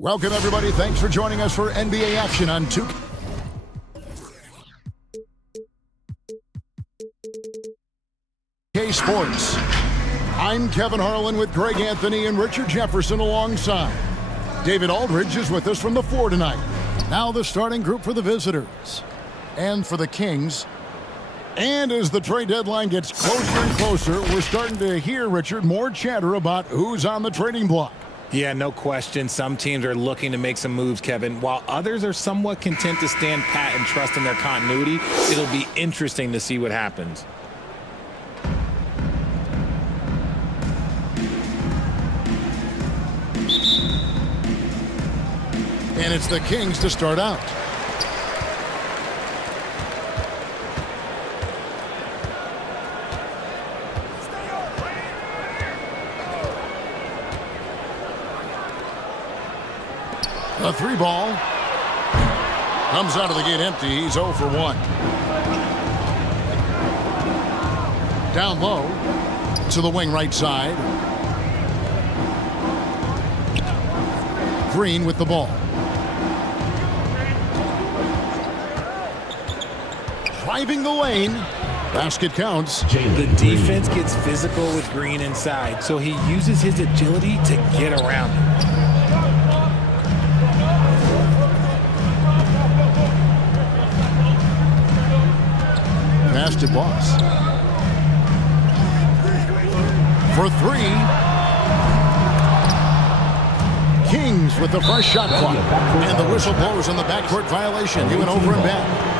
Welcome, everybody. Thanks for joining us for NBA action on 2K Sports. I'm Kevin Harlan with Greg Anthony and Richard Jefferson alongside. David Aldridge is with us from the floor tonight. Now the starting group for the visitors. And for the Kings. And as the trade deadline gets closer and closer, we're starting to hear, Richard, more chatter about who's on the trading block. Yeah, no question. Some teams are looking to make some moves, Kevin, while others are somewhat content to stand pat and trust in their continuity. It'll be interesting to see what happens. And it's the Kings to start out. The three ball comes out of the gate empty. He's 0 for 1. Down low to the wing right side. Green with the ball. Driving the lane. Basket counts. The defense gets physical with Green inside, so he uses his agility to get around him. Pass to Boss. For 3. Kings with the first shot clock. And the whistle blows on the backcourt violation. He went over and back.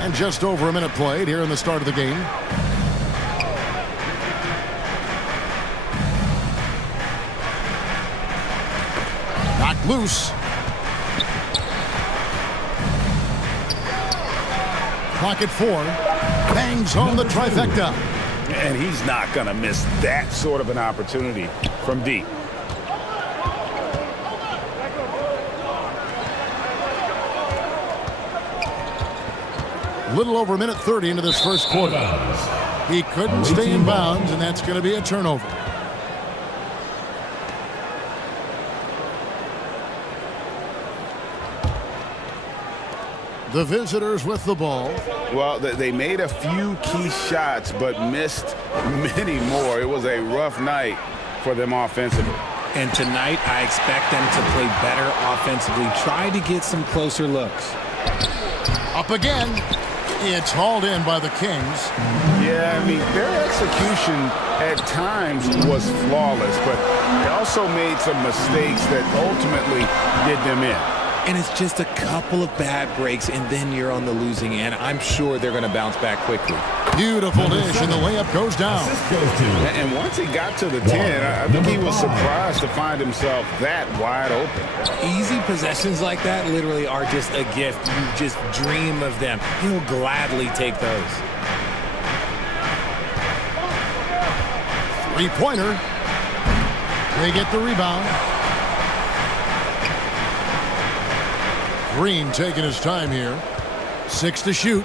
And just over a minute played here in the start of the game. Knocked loose. Clock at 4. Bangs home the trifecta. And he's not going to miss that sort of an opportunity from deep. Little over a minute 30 into this first quarter. He couldn't stay in bounds, and that's going to be a turnover. The visitors with the ball. Well, they made a few key shots, but missed many more. It was a rough night for them offensively. And tonight, I expect them to play better offensively. Try to get some closer looks. Up again. It's hauled in by the Kings. Yeah, I mean, their execution at times was flawless, but they also made some mistakes that ultimately did them in. And it's just a couple of bad breaks, and then you're on the losing end. I'm sure they're going to bounce back quickly. Beautiful dish, and the layup goes down. And once he got to the 10, I think he was surprised to find himself that wide open. Easy possessions like that literally are just a gift. You just dream of them. He'll gladly take those. Three-pointer. They get the rebound. Green taking his time here. 6 to shoot.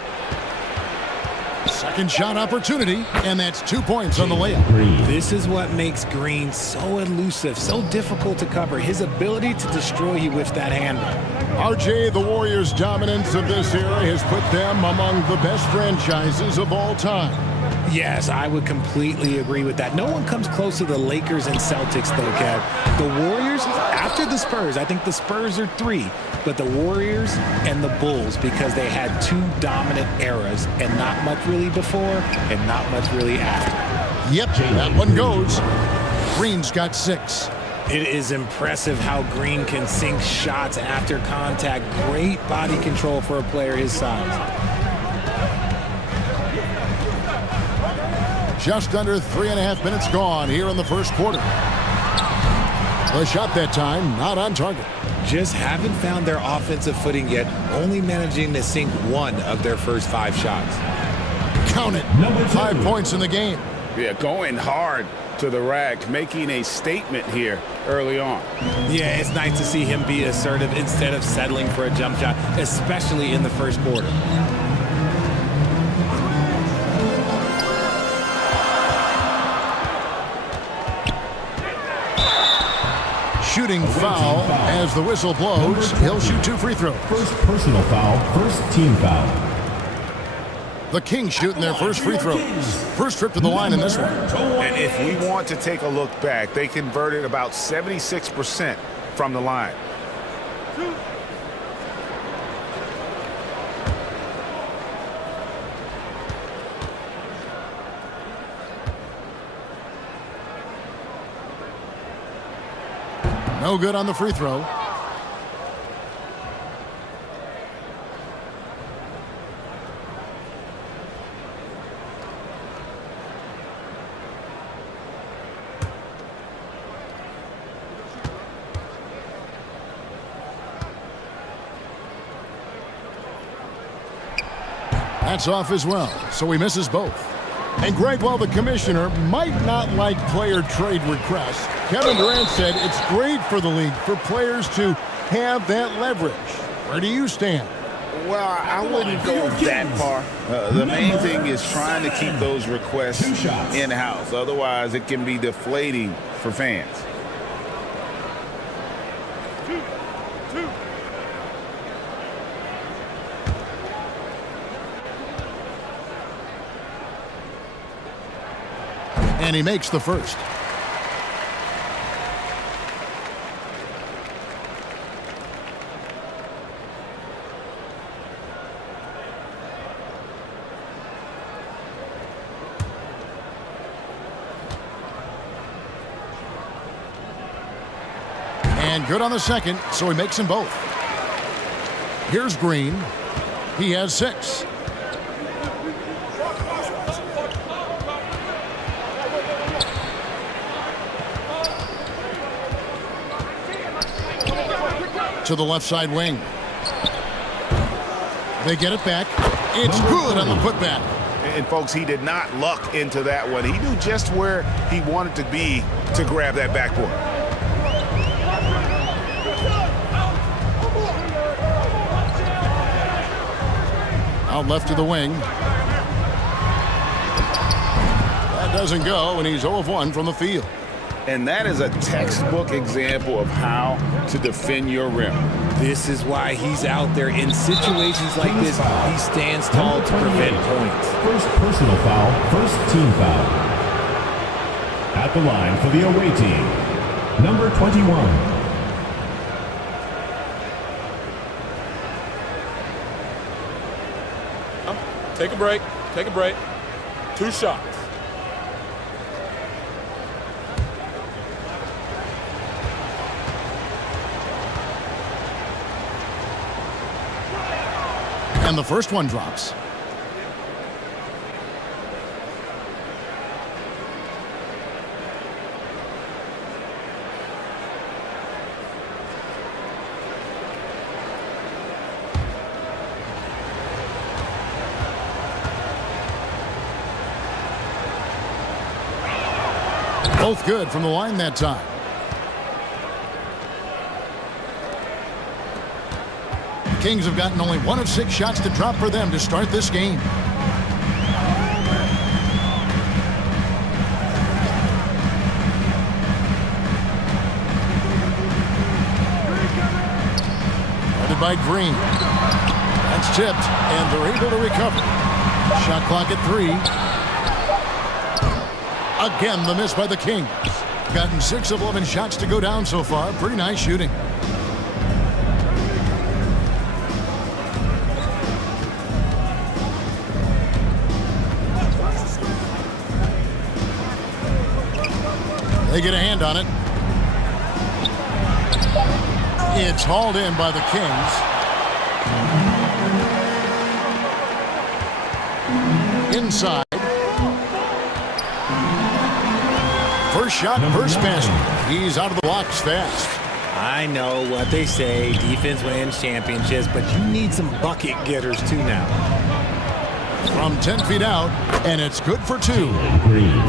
Second shot opportunity, and that's 2 points on the layup. This is what makes Green so elusive, so difficult to cover. His ability to destroy you with that handle. RJ, the Warriors' dominance of this era has put them among the best franchises of all time. Yes, I would completely agree with that. No one comes close to the Lakers and Celtics, though, Kev. The Warriors, after the Spurs, I think the Spurs are 3, but the Warriors and the Bulls, because they had 2 dominant eras and not much really before and not much really after. Yep, that one goes. Green's got 6. It is impressive how Green can sink shots after contact. Great body control for a player his size. Just under 3.5 minutes gone here in the first quarter. The shot that time, not on target. Just haven't found their offensive footing yet, only managing to sink 1 of their first 5 shots. Count it. 5 points in the game. Yeah, going hard to the rack, making a statement here early on. Yeah, it's nice to see him be assertive instead of settling for a jump shot, especially in the first quarter. Shooting foul as the whistle blows. He'll shoot 2 free throws. First personal foul, first team foul. The Kings shooting their first free throws. First trip to the line in this one. And if we want to take a look back, they converted about 76% from the line. No good on the free throw. That's off as well, so he misses both. And Greg, while the commissioner might not like player trade requests, Kevin Durant said it's great for the league for players to have that leverage. Where do you stand? Well, I wouldn't go that far. The main thing is trying to keep those requests in-house. Otherwise, it can be deflating for fans. And he makes the first. And good on the second, so he makes them both. Here's Green. He has 6. To the left side wing. They get it back. It's good on the putback. And folks, he did not luck into that one. He knew just where he wanted to be to grab that backboard. Out left to the wing. That doesn't go, and he's 0 of 1 from the field. And that is a textbook example of how to defend your rim. This is why he's out there in situations like this. He stands tall to prevent points. First personal foul, first team foul. At the line for the away team, number 21. Take a break. Take a break. 2 shots. And the first one drops. Both good from the line that time. Kings have gotten only 1 of 6 shots to drop for them to start this game. Guarded by Green. That's tipped, and they're able to recover. Shot clock at 3. Again, the miss by the Kings. Gotten 6 of 11 shots to go down so far. Pretty nice shooting. They get a hand on it. It's hauled in by the Kings. Inside. First shot, first basket. He's out of the blocks fast. I know what they say, defense wins championships, but you need some bucket getters too now. From 10 feet out, and it's good for 2.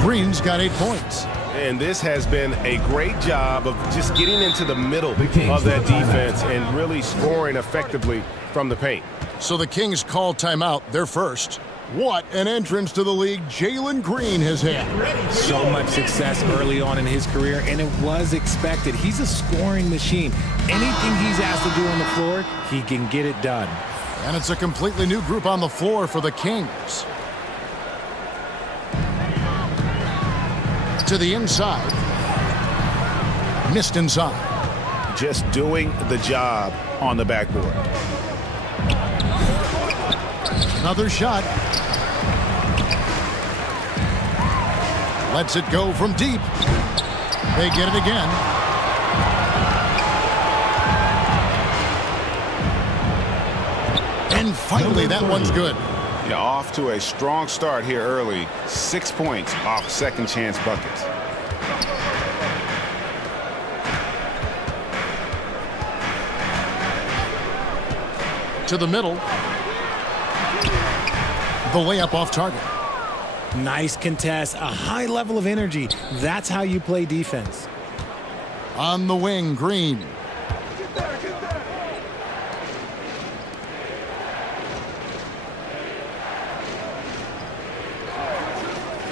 Green's got 8 points. And this has been a great job of just getting into the middle of that defense and really scoring effectively from the paint. So the Kings call timeout. They're first. What an entrance to the league Jalen Green has had. So much success early on in his career, and it was expected. He's a scoring machine. Anything he's asked to do on the floor, he can get it done. And it's a completely new group on the floor for the Kings. To the inside. Missed inside. Just doing the job on the backboard. Another shot. Lets it go from deep. They get it again. And finally, that one's good. Yeah, off to a strong start here early. 6 points off second chance buckets. To the middle. The layup off target. Nice contest, a high level of energy. That's how you play defense. On the wing, Green.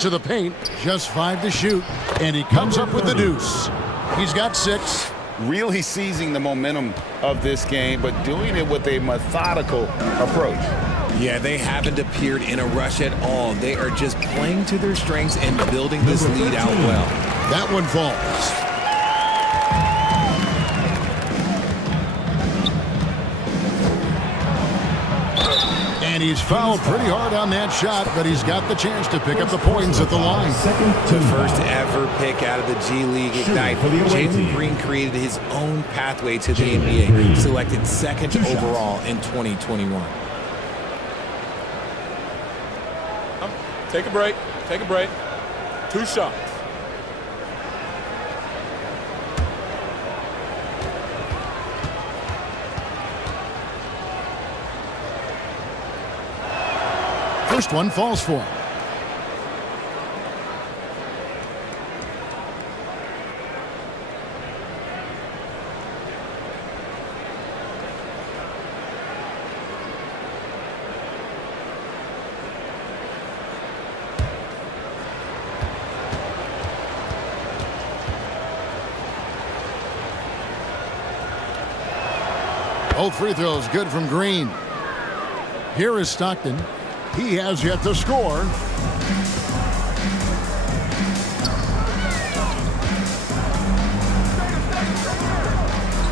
To the paint, just 5 to shoot, and he comes up with the deuce. He's got 6. Really seizing the momentum of this game, but doing it with a methodical approach. Yeah, they haven't appeared in a rush at all. They are just playing to their strengths and building this lead out well. That one falls. And he's fouled pretty hard on that shot, but he's got the chance to pick up the points at the line. The first ever pick out of the G League Ignite, Jalen Green created his own pathway to the NBA, selected second overall in 2021. Take a break. Take a break. 2 shots. First one falls for him. Both free throws good from Green. Here is Stockton. He has yet to score.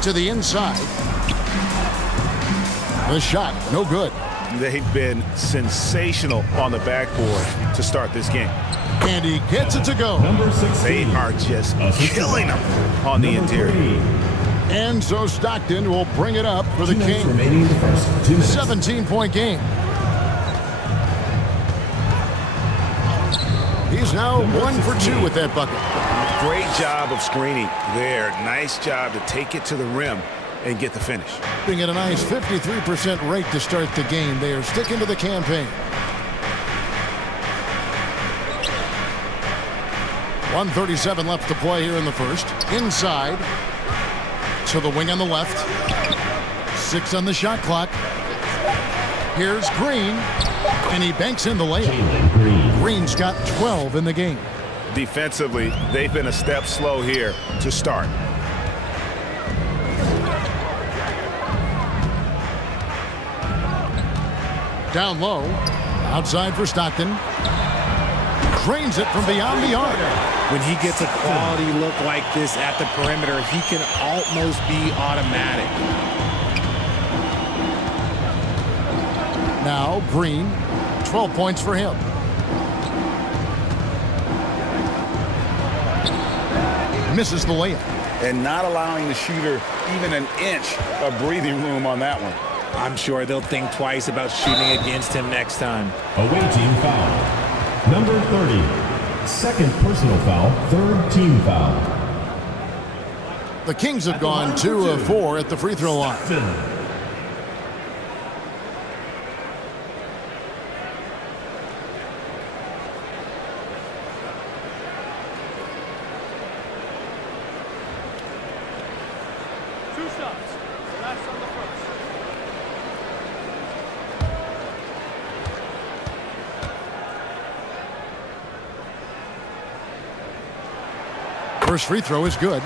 To the inside. The shot, no good. They've been sensational on the backboard to start this game. And he gets it to go. Number 16. They are just killing them on the interior. And so Stockton will bring it up for the 2 minutes Kings. remaining in the first 2 minutes. 17-point game. He's now 1 for 2 with that bucket. Great job of screening there. Nice job to take it to the rim and get the finish. Being at a nice 53% rate to start the game. They are sticking to the campaign. 1:37 left to play here in the first. Inside. To the wing on the left. 6 on the shot clock. Here's Green. And he banks in the layup. Green's got 12 in the game. Defensively, they've been a step slow here to start. Down low. Outside for Stockton. Drains it from beyond the arc. When he gets a quality look like this at the perimeter, he can almost be automatic. Now Green, 12 points for him. Misses the layup. And not allowing the shooter even an inch of breathing room on that one. I'm sure they'll think twice about shooting against him next time. Away team foul. Number 30. Second personal foul. Third team foul. The Kings have gone 2 of 4 at the free throw line. 2 shots. So that's on the first. First free throw is good.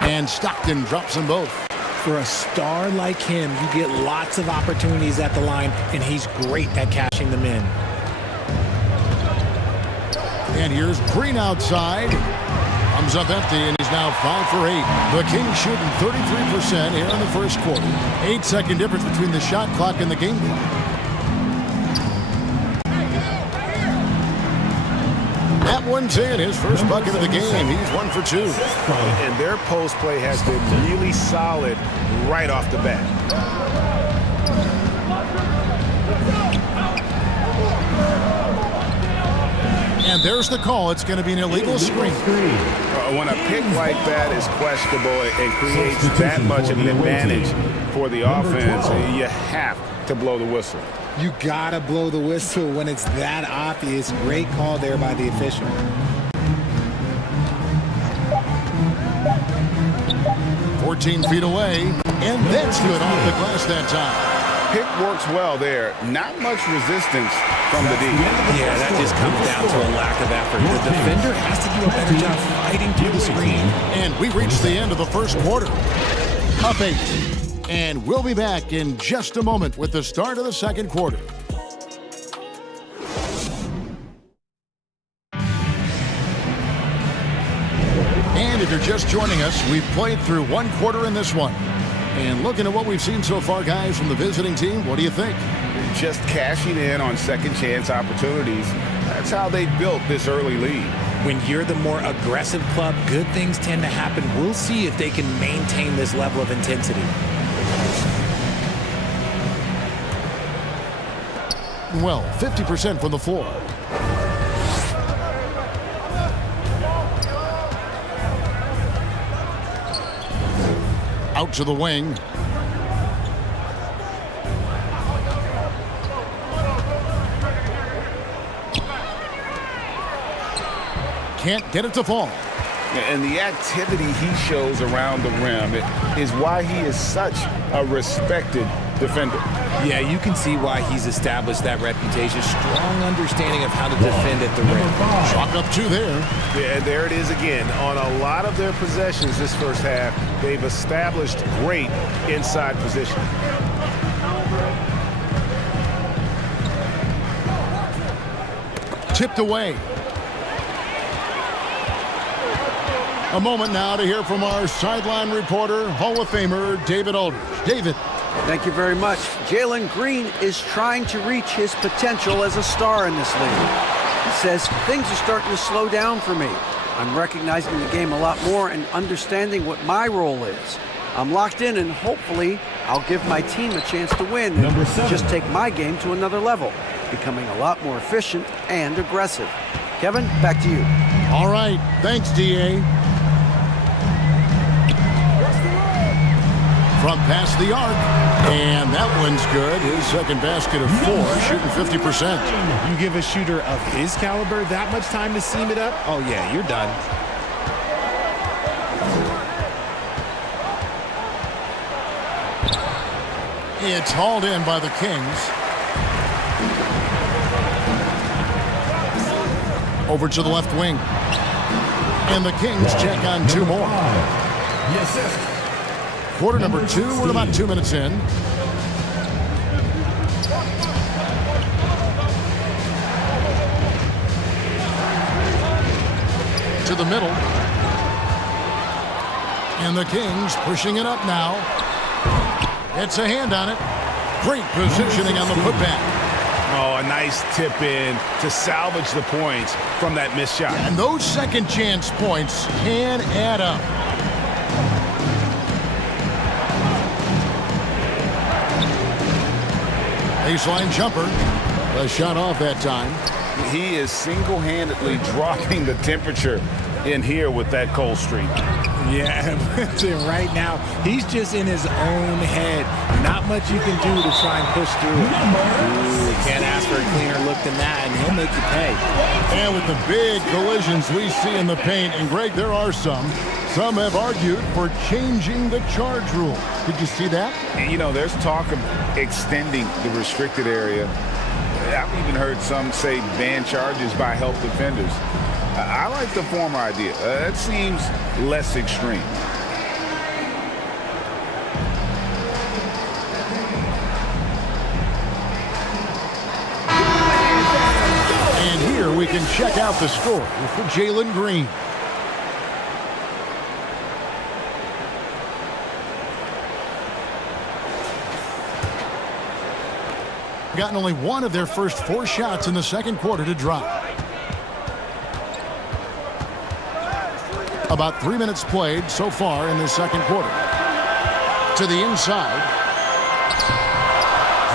And Stockton drops them both. For a star like him, you get lots of opportunities at the line, and he's great at cashing them in. And here's Green outside. Comes up empty, and he's now 5 for 8. The Kings shooting 33% here in the first quarter. 8-second difference between the shot clock and the game clock. That one's in, his first bucket of the game. He's 1 for 2. And their post play has been really solid right off the bat. And there's the call. It's going to be an illegal screen. When a pick like that is questionable and creates that much of an advantage for the offense, you have to blow the whistle. You gotta blow the whistle when it's that obvious. Great call there by the official. "14 feet away, and that's good off the glass that time." Pick works well there. Not much resistance from the D. Yeah, that just comes down to a lack of effort. The defender has to do a better job fighting through the screen. And we reach the end of the first quarter. Up 8. And we'll be back in just a moment with the start of the second quarter. And if you're just joining us, we've played through 1 quarter in this one. And looking at what we've seen so far, guys, from the visiting team, what do you think? Just cashing in on second chance opportunities. That's how they built this early lead. When you're the more aggressive club, good things tend to happen. We'll see if they can maintain this level of intensity. Well, 50% from the floor. Out to the wing. Can't get it to fall. And the activity he shows around the rim is why he is such a respected defender. Yeah, you can see why he's established that reputation. Strong understanding of how to defend at the rim. Chalk up 2 there. Yeah, there it is again. On a lot of their possessions this first half, they've established great inside position. Tipped away. A moment now to hear from our sideline reporter, Hall of Famer David Aldridge. David. Thank you very much. Jalen Green is trying to reach his potential as a star in this league. He says, things are starting to slow down for me. I'm recognizing the game a lot more and understanding what my role is. I'm locked in, and hopefully I'll give my team a chance to win and just take my game to another level, becoming a lot more efficient and aggressive. Kevin, back to you. All right. Thanks, D.A. From past the arc, and that one's good. His second basket of 4, shooting 50%. You give a shooter of his caliber that much time to seam it up? Oh, yeah, you're done. It's hauled in by the Kings. Over to the left wing. And the Kings check on 2 more. Yes, Quarter number 2, we're about 2 minutes in. To the middle. And the Kings pushing it up now. It's a hand on it. Great positioning on the putback. Oh, a nice tip in to salvage the points from that missed shot. And those second chance points can add up. Baseline jumper. A shot off that time. He is single-handedly dropping the temperature in here with that cold streak. Yeah, right now, he's just in his own head. Not much you can do to try and push through it. Ooh, can't ask for a cleaner look than that, and he'll make you pay. And with the big collisions we see in the paint, and Greg, there are some have argued for changing the charge rule. Did you see that? And, you know, there's talk of extending the restricted area. I've even heard some say ban charges by help defenders. I like the former idea. It seems less extreme. And here we can check out the score for Jalen Green. Gotten only one of their first 4 shots in the second quarter to drop. About 3 minutes played so far in the second quarter. To the inside.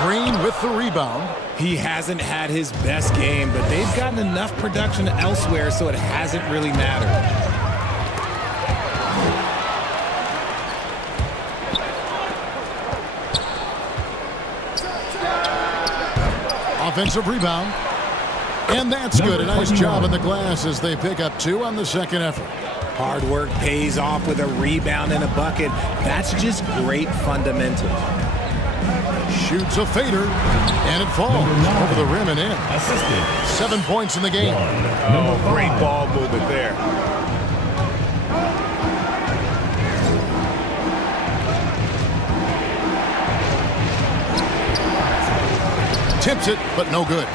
Green with the rebound. He hasn't had his best game, but they've gotten enough production elsewhere, so it hasn't really mattered. Offensive rebound. And that's good. A nice job in the glass as they pick up 2 on the second effort. Hard work pays off with a rebound and a bucket. That's just great fundamentals. Shoots a fader, and it falls over the rim and in. Assisted. 7 points in the game. Oh, great ball movement there. Tips it, but no good.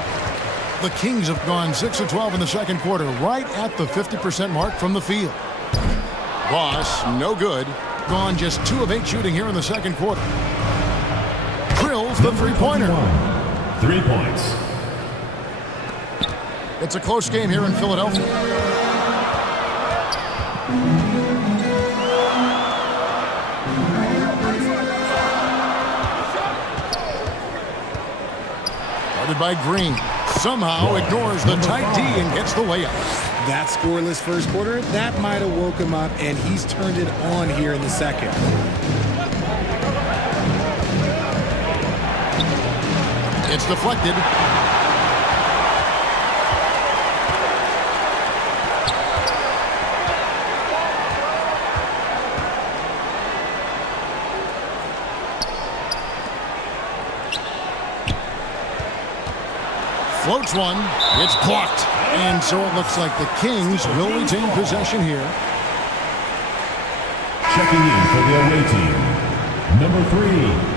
The Kings have gone 6 of 12 in the second quarter, right at the 50% mark from the field. Boss, no good. Gone just 2 of 8 shooting here in the second quarter. Drills the three-pointer. 3 points. It's a close game here in Philadelphia. Guarded by Green. Somehow ignores the tight D and gets the layup. That scoreless first quarter, that might have woke him up, and he's turned it on here in the second. It's deflected. Floats one. It's blocked. And so it looks like the Kings will retain possession here. Checking in for the away team, number 3.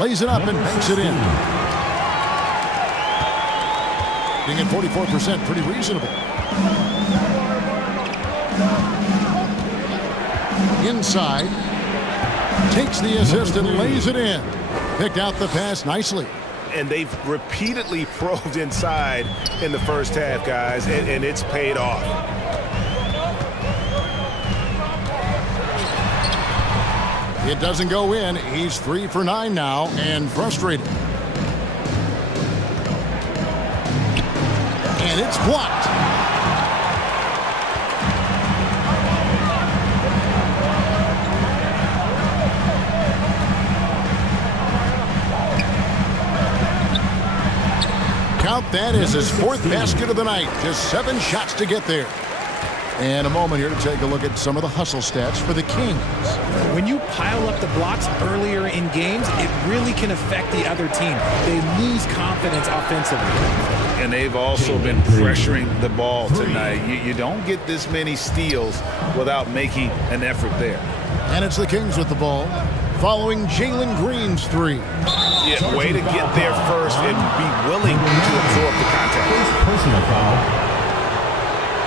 Lays it up and banks it in. Being at 44%, pretty reasonable. Inside. Takes the assist and lays it in. Picked out the pass nicely. And they've repeatedly probed inside in the first half, guys, and it's paid off. It doesn't go in. He's 3 for 9 now and frustrated. And it's blocked. Count that as his 4th basket of the night. Just 7 shots to get there. And a moment here to take a look at some of the hustle stats for the Kings. When you pile up the blocks earlier in games, it really can affect the other team. They lose confidence offensively. And they've also been pressuring the ball tonight. You don't get this many steals without making an effort there. And it's the Kings with the ball, following Jalen Green's 3. Yeah, way to get there first and be willing to absorb the contact. Personal foul.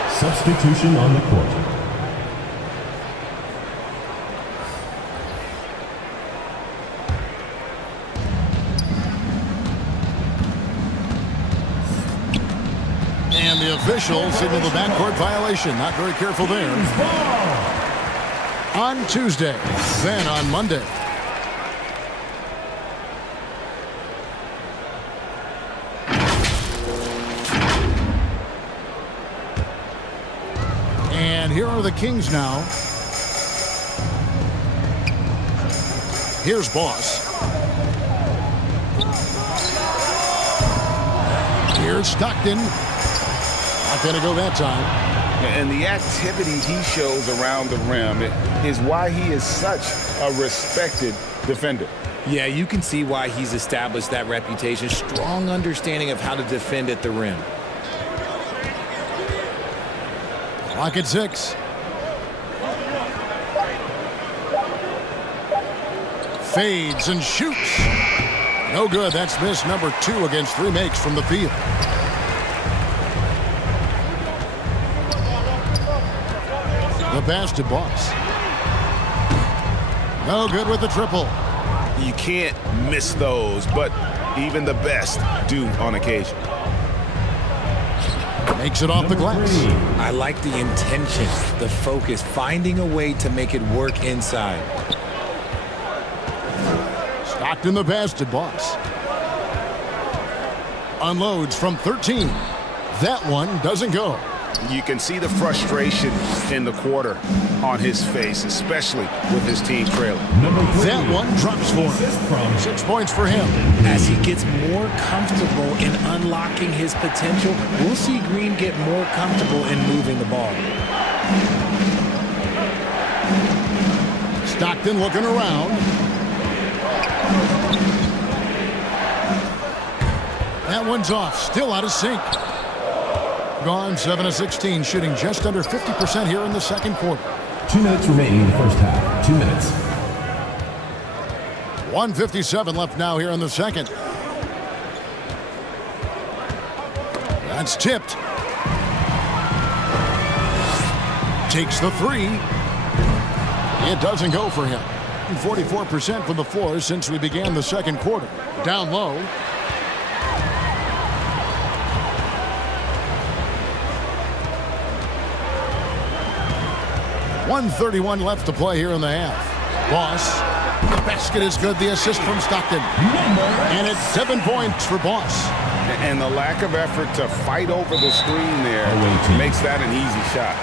Substitution on the court. And the official signaled the backcourt violation. Not very careful there. On Tuesday, then on Monday. And here are the Kings now. Here's Boss. Here's Stockton. Not going to go that time. And the activity he shows around the rim is why he is such a respected defender. Yeah, you can see why he's established that reputation. Strong understanding of how to defend at the rim. Clock at 6. Fades and shoots. No good. That's miss number 2 against 3 makes from the field. The pass to Boss. No good with the triple. You can't miss those, but even the best do on occasion. Makes it off the glass. I like the intention, the focus, finding a way to make it work inside. Stockton the pass to Boss. Unloads from 13. That one doesn't go. You can see the frustration in the quarter on his face, especially with his team trailing. That one drops for him. 6 points for him. As he gets more comfortable in unlocking his potential, we'll see Green get more comfortable in moving the ball. Stockton looking around. That one's off. Still out of sync. Gone 7 of 16, shooting just under 50% here in the second quarter. 2 minutes remaining in the first half. 2 minutes. 1:57 left now here in the second. That's tipped. Takes the 3. It doesn't go for him. 44% from the floor since we began the second quarter. Down low. .131 left to play here in the half. Boss. The basket is good. The assist from Stockton. And it's 7 points for Boss. And the lack of effort to fight over the screen there makes that an easy shot.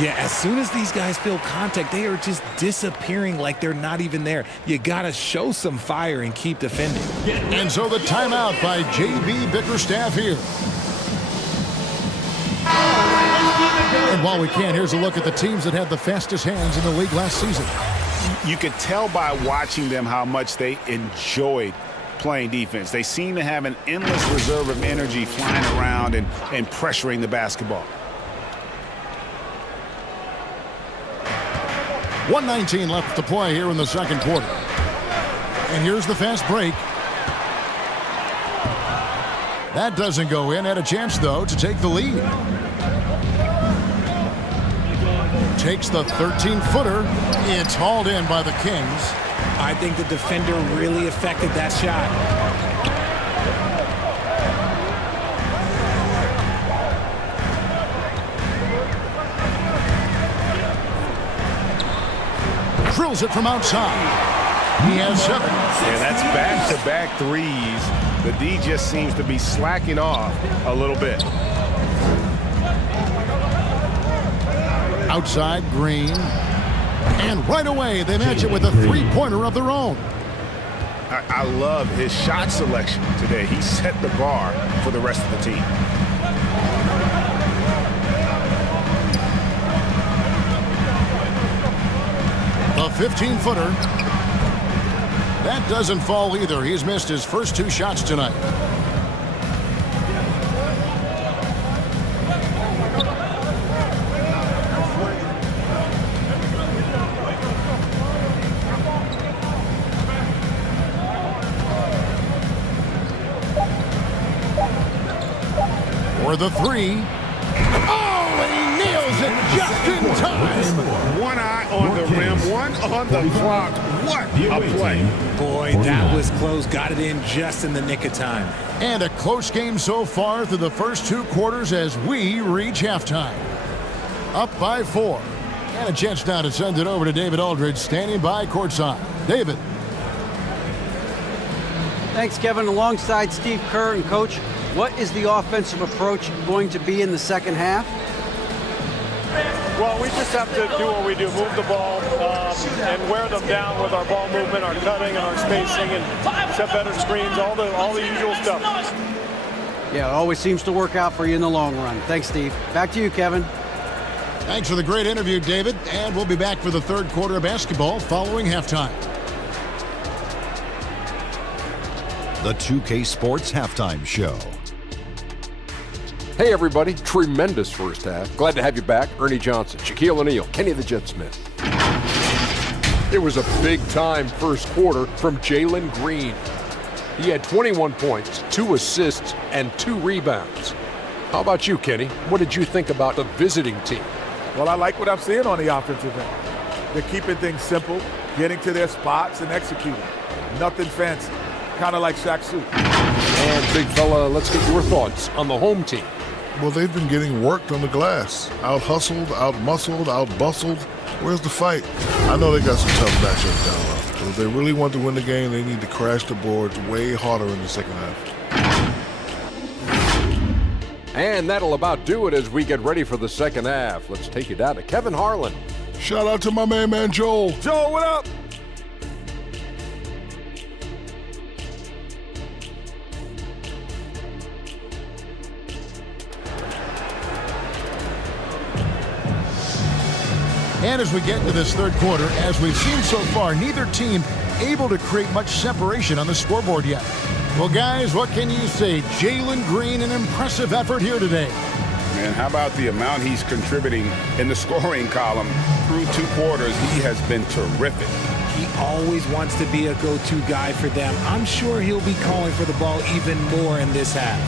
Yeah, as soon as these guys feel contact, they are just disappearing like they're not even there. You got to show some fire and keep defending. And so the timeout by J.B. Bickerstaff here. And while we can, here's a look at the teams that had the fastest hands in the league last season. You could tell by watching them how much they enjoyed playing defense. They seem to have an endless reserve of energy flying around and pressuring the basketball. 1:19 left to play here in the second quarter. And here's the fast break. That doesn't go in. Had a chance, though, to take the lead. Takes the 13-footer. It's hauled in by the Kings. I think the defender really affected that shot. Drills it from outside. He has 7. Yeah, that's back-to-back threes. The D just seems to be slacking off a little bit. Outside, Green. And right away, they match it with a three-pointer of their own. I love his shot selection today. He set the bar for the rest of the team. A 15-footer. That doesn't fall either. He's missed his first 2 shots tonight. For the 3. Oh, and he nails nails it just in time. One eye on the rim, one on the clock. What a play. Boy, that was close. Got it in just in the nick of time. And a close game so far through the first 2 quarters as we reach halftime. Up by 4. And a chance now to send it over to David Aldridge, standing by courtside. David. Thanks, Kevin. Alongside Steve Kerr and Coach, what is the offensive approach going to be in the second half? Well, we just have to do what we do, move the ball and wear them down with our ball movement, our cutting, and our spacing, and set better screens, all the usual stuff. Yeah, it always seems to work out for you in the long run. Thanks, Steve. Back to you, Kevin. Thanks for the great interview, David. And we'll be back for the third quarter of basketball following halftime. The 2K Sports Halftime Show. Hey everybody, tremendous first half. Glad to have you back. Ernie Johnson, Shaquille O'Neal, Kenny the Jet Smith. It was a big-time first quarter from Jalen Green. He had 21 points, 2 assists, and 2 rebounds. How about you, Kenny? What did you think about the visiting team? Well, I like what I'm seeing on the offensive end. They're keeping things simple, getting to their spots and executing. Nothing fancy, kind of like Shaq Suit. And big fella, let's get your thoughts on the home team. Well, they've been getting worked on the glass. Out-hustled, out-muscled, out-bustled. Where's the fight? I know they got some tough matchups down low. But if they really want to win the game, they need to crash the boards way harder in the second half. And that'll about do it as we get ready for the second half. Let's take you down to Kevin Harlan. Shout out to my man Joel. Joel, what up? And as we get into this third quarter, as we've seen so far, neither team able to create much separation on the scoreboard yet. Well, guys, what can you say? Jalen Green, an impressive effort here today. Man, how about the amount he's contributing in the scoring column through 2 quarters? He has been terrific. He always wants to be a go-to guy for them. I'm sure he'll be calling for the ball even more in this half.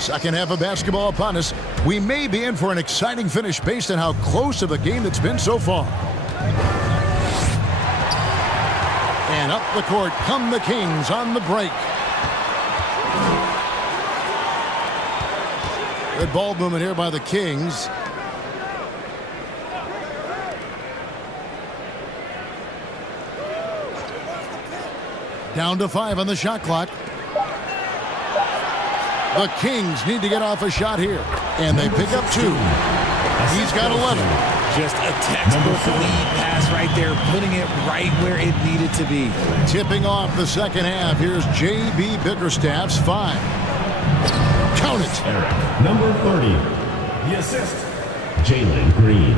Second half of basketball upon us. We may be in for an exciting finish based on how close of a game it's been so far. And up the court come the Kings on the break. Good ball movement here by the Kings. Down to 5 on the shot clock. The Kings need to get off a shot here. And they pick up 2. He's got 11. Just a textbook lead pass right there, putting it right where it needed to be. Tipping off the second half. Here's J.B. Bickerstaff's 5. Count it. Eric, number 30. The assist, Jalen Green.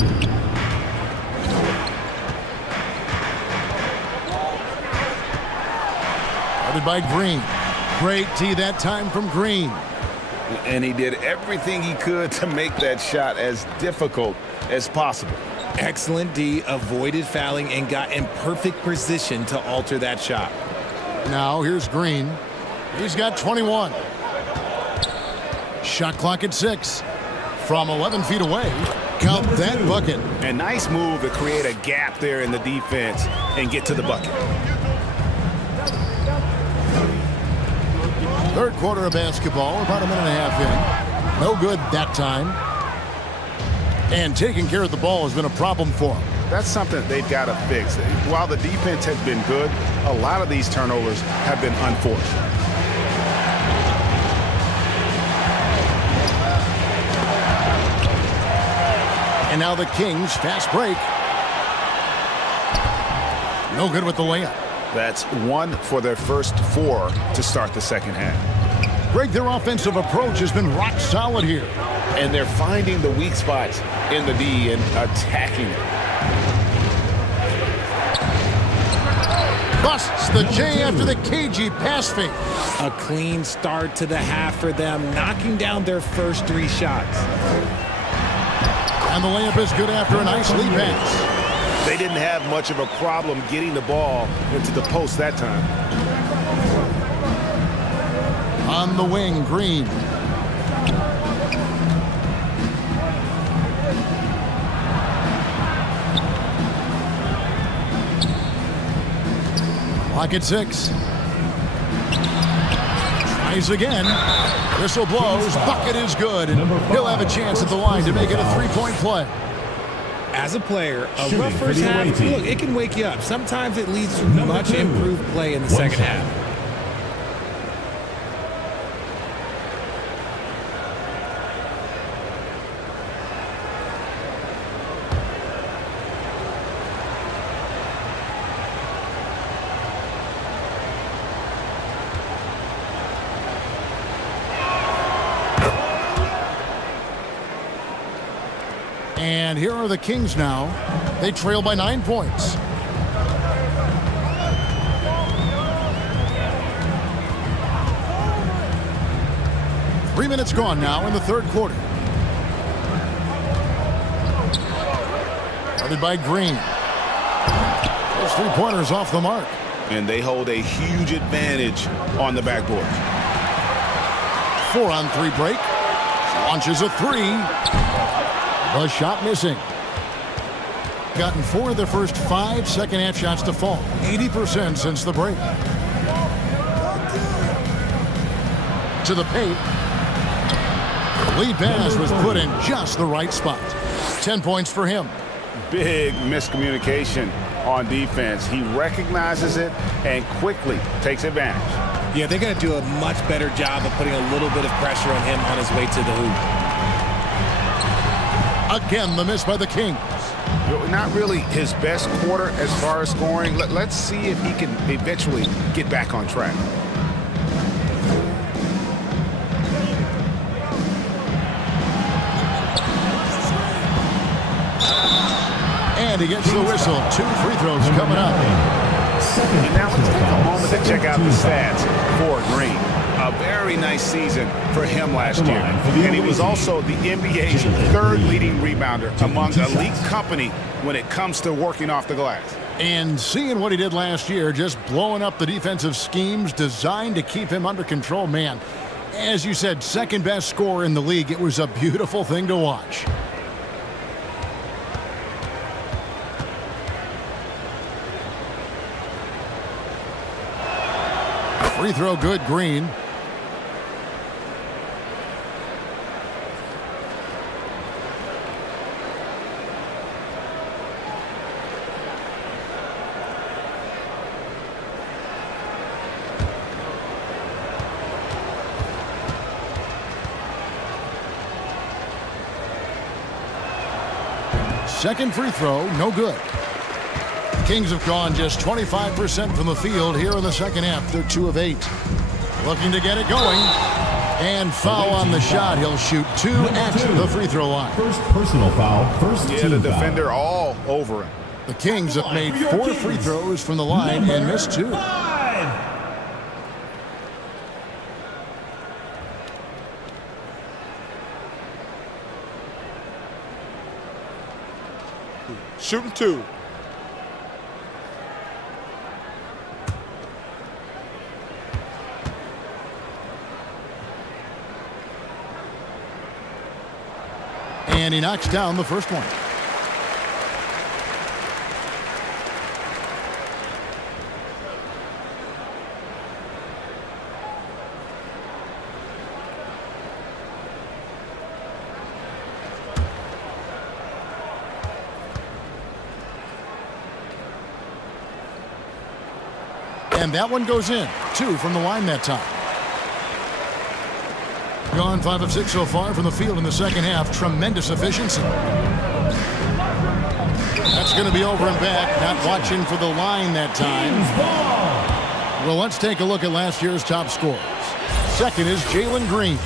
Guarded by Green. Great tee that time from Green. And he did everything he could to make that shot as difficult as possible. Excellent D, avoided fouling and got in perfect position to alter that shot. Now here's Green. He's got 21. Shot clock at 6. From 11 feet away. Count that bucket. A nice move to create a gap there in the defense and get to the bucket. Third quarter of basketball, about a minute and a half in. No good that time. And taking care of the ball has been a problem for them. That's something they've got to fix. While the defense has been good, a lot of these turnovers have been unforced. And now the Kings, fast break. No good with the layup. That's 1 for their first 4 to start the second half. Greg, their offensive approach has been rock solid here. And they're finding the weak spots in the D and attacking it. Busts the J after the cagey pass fake. A clean start to the half for them, knocking down their first 3 shots. And the layup is good after a nice lead pass. They didn't have much of a problem getting the ball into the post that time. On the wing, Green. Clock at 6. Tries again. Whistle blows. Bucket is good. He'll have a chance at the line to make it a 3-point play. As a player, a rough first half, look, it can wake you up. Sometimes it leads to much improved play in the second half. And here are the Kings now. They trail by 9 points. Three minutes gone now in the third quarter. Guarded by Green. Those 3-pointers off the mark. And they hold a huge advantage on the backboard. 4-on-3 break. Launches a 3. The shot missing. Gotten 4 of their first 5 second-half shots to fall. 80% since the break. To the paint. Lead pass was put in just the right spot. 10 points for him. Big miscommunication on defense. He recognizes it and quickly takes advantage. Yeah, they're going to do a much better job of putting a little bit of pressure on him on his way to the hoop. Again, the miss by the Kings. Not really his best quarter as far as scoring. Let's see if he can eventually get back on track. And he gets the whistle. 2 free throws coming up. And now let's take a moment to check out the stats for Green. A very nice season for him last year. And he was also the NBA's 3rd leading rebounder among elite company when it comes to working off the glass. And seeing what he did last year, just blowing up the defensive schemes designed to keep him under control, man. As you said, 2nd best scorer in the league. It was a beautiful thing to watch. Free throw good, Green. Second free throw, no good. Kings have gone just 25% from the field here in the second half. They're 2 of 8. Looking to get it going. And foul on the shot. He'll shoot 2 at the free throw line. First personal foul, first team the defender all over him. The Kings have made 4 free throws from the line and missed 2. Shooting 2. And he knocks down the first one. And that one goes in. 2 from the line that time. Gone 5 of 6 so far from the field in the second half. Tremendous efficiency. That's going to be over and back. Not watching for the line that time. Well, let's take a look at last year's top scorers. Second is Jalen Green.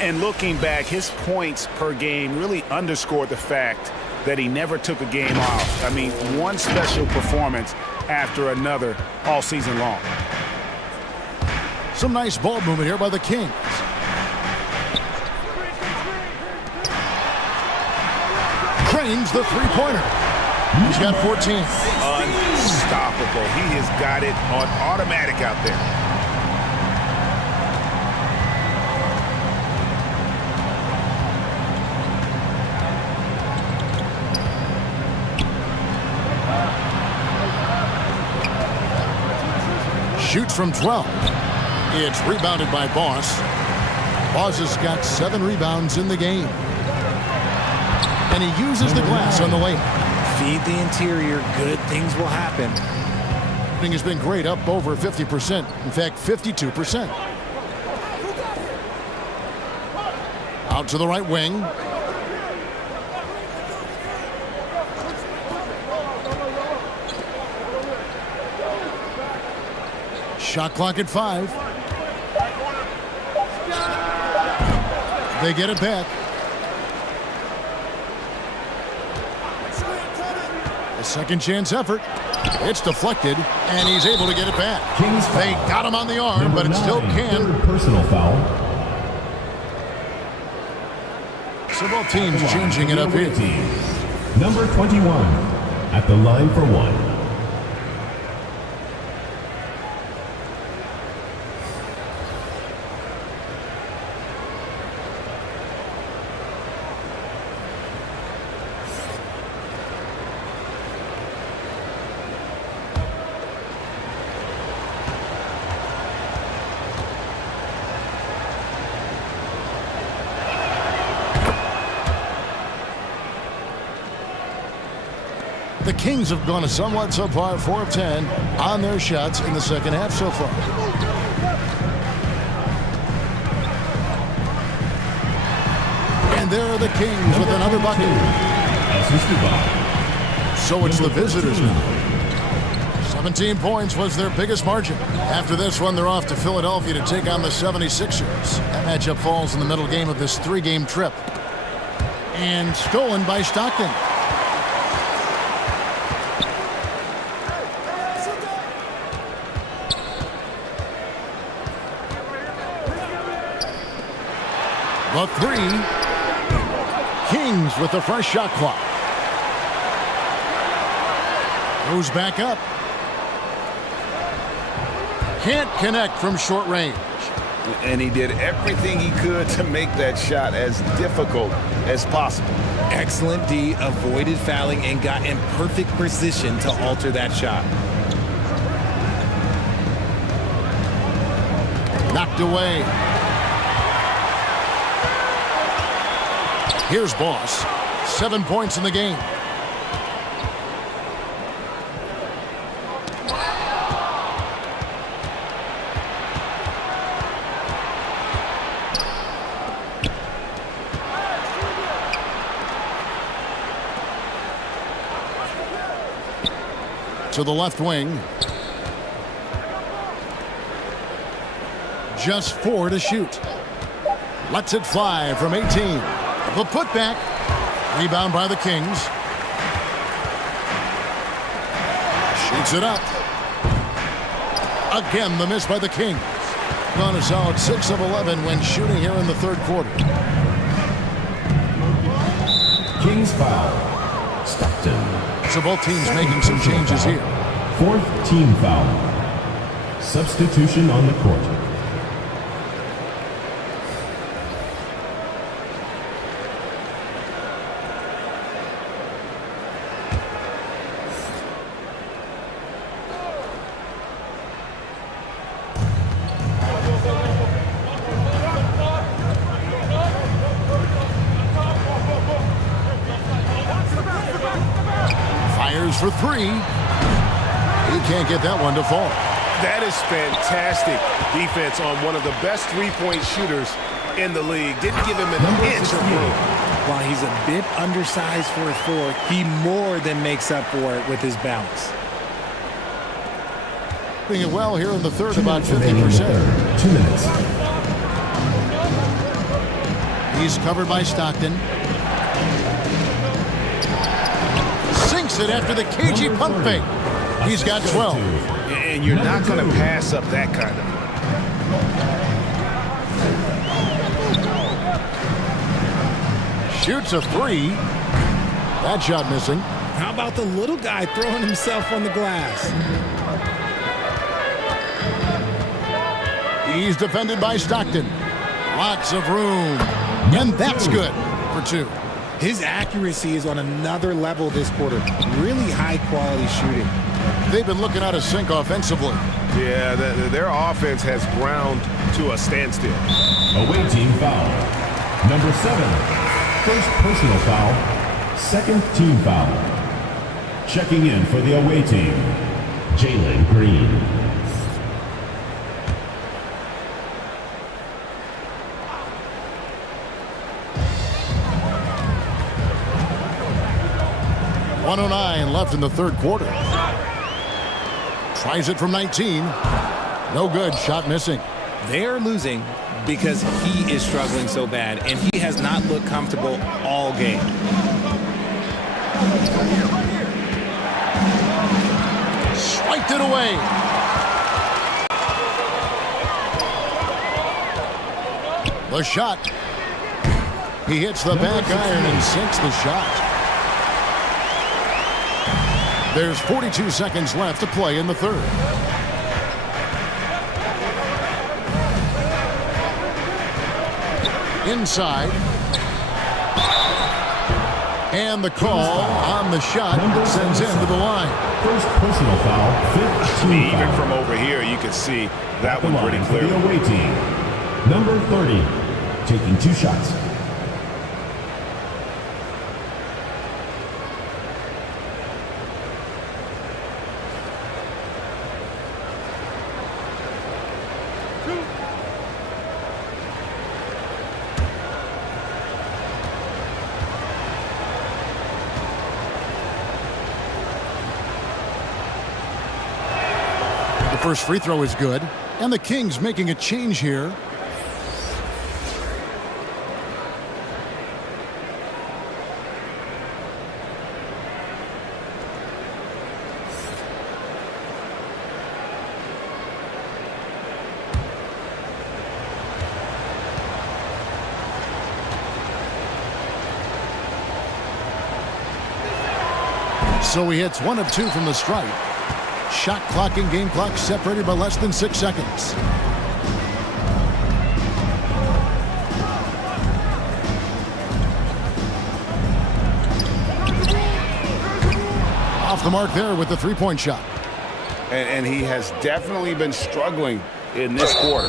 And looking back, his points per game really underscored the fact that he never took a game off. I mean, one special performance after another all season long. Some nice ball movement here by the Kings. Cranes the three-pointer. He's got 14. Unstoppable. He has got it on automatic out there. Shoots from 12. It's rebounded by Boss. Boss has got 7 rebounds in the game. And he uses the glass on the layup. Feed the interior, good things will happen. Shooting has been great, up over 50%. In fact, 52%. Out to the right wing. Shot clock at 5. They get it back. A second chance effort. It's deflected, and he's able to get it back. They got him on the arm, but it still can. Personal foul. So both teams changing it up here. Number 21 at the line for 1. The Kings have gone a somewhat subpar 4 of 10 on their shots in the second half so far. And there are the Kings with another bucket. So it's the visitors now. 17 points was their biggest margin. After this one, they're off to Philadelphia to take on the 76ers. That matchup falls in the middle game of this 3-game trip. And stolen by Stockton. The 3. Kings with the fresh shot clock. Goes back up. Can't connect from short range. And he did everything he could to make that shot as difficult as possible. Excellent D, avoided fouling and got in perfect position to alter that shot. Knocked away. Here's Boss. 7 points in the game. To the left wing. Just 4 to shoot. Lets it fly from 18. The putback. Rebound by the Kings. Shoots it up. Again, the miss by the Kings. On a solid 6 of 11 when shooting here in the third quarter. Kings foul. Stockton. So both teams making some changes here. 4th team foul. Substitution on the court. For 3. He can't get that one to fall. That is fantastic defense on one of the best three-point shooters in the league. Didn't give him an inch of room. While he's a bit undersized for a 4, he more than makes up for it with his bounce. Doing it well here in the third, about 50%. 2 minutes. He's covered by Stockton. Sinks it after the cagey pump fake. He's got 12. And you're not going to pass up that kind of. Shoots a 3. That shot missing. How about the little guy throwing himself on the glass? He's defended by Stockton. Lots of room. And that's good for 2. His accuracy is on another level this quarter. Really high-quality shooting. They've been looking out of sync offensively. Yeah, their offense has ground to a standstill. Away team foul. Number 7. First personal foul. Second team foul. Checking in for the away team, Jalen Green. .109 left in the third quarter. Tries it from 19. No good. Shot missing. They're losing because he is struggling so bad, and he has not looked comfortable all game. Swiped it away. The shot. He hits the back iron and sinks the shot. There's 42 seconds left to play in the third. Inside. And the call on the shot sends him to the line. First personal foul, fifth team Even foul. from over here, you can see that one pretty For the clear. away team, number 30, taking 2 shots. The first free throw is good, and the Kings making a change here. So he hits 1 of 2 from the stripe. Shot clock and game clock separated by less than 6 seconds. Off the mark there with the three-point shot. And he has definitely been struggling in this quarter.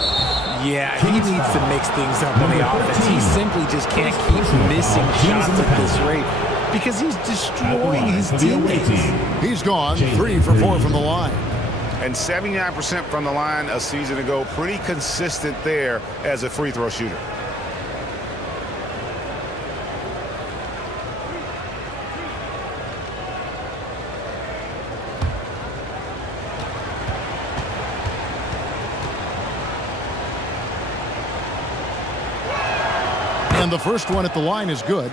Yeah, he needs to mix things up on the offense. He simply just can't keep missing shots at this rate because he's destroying his teammates. He's gone 3 for 4 from the line. And 79% from the line a season ago. Pretty consistent there as a free throw shooter. And the first one at the line is good.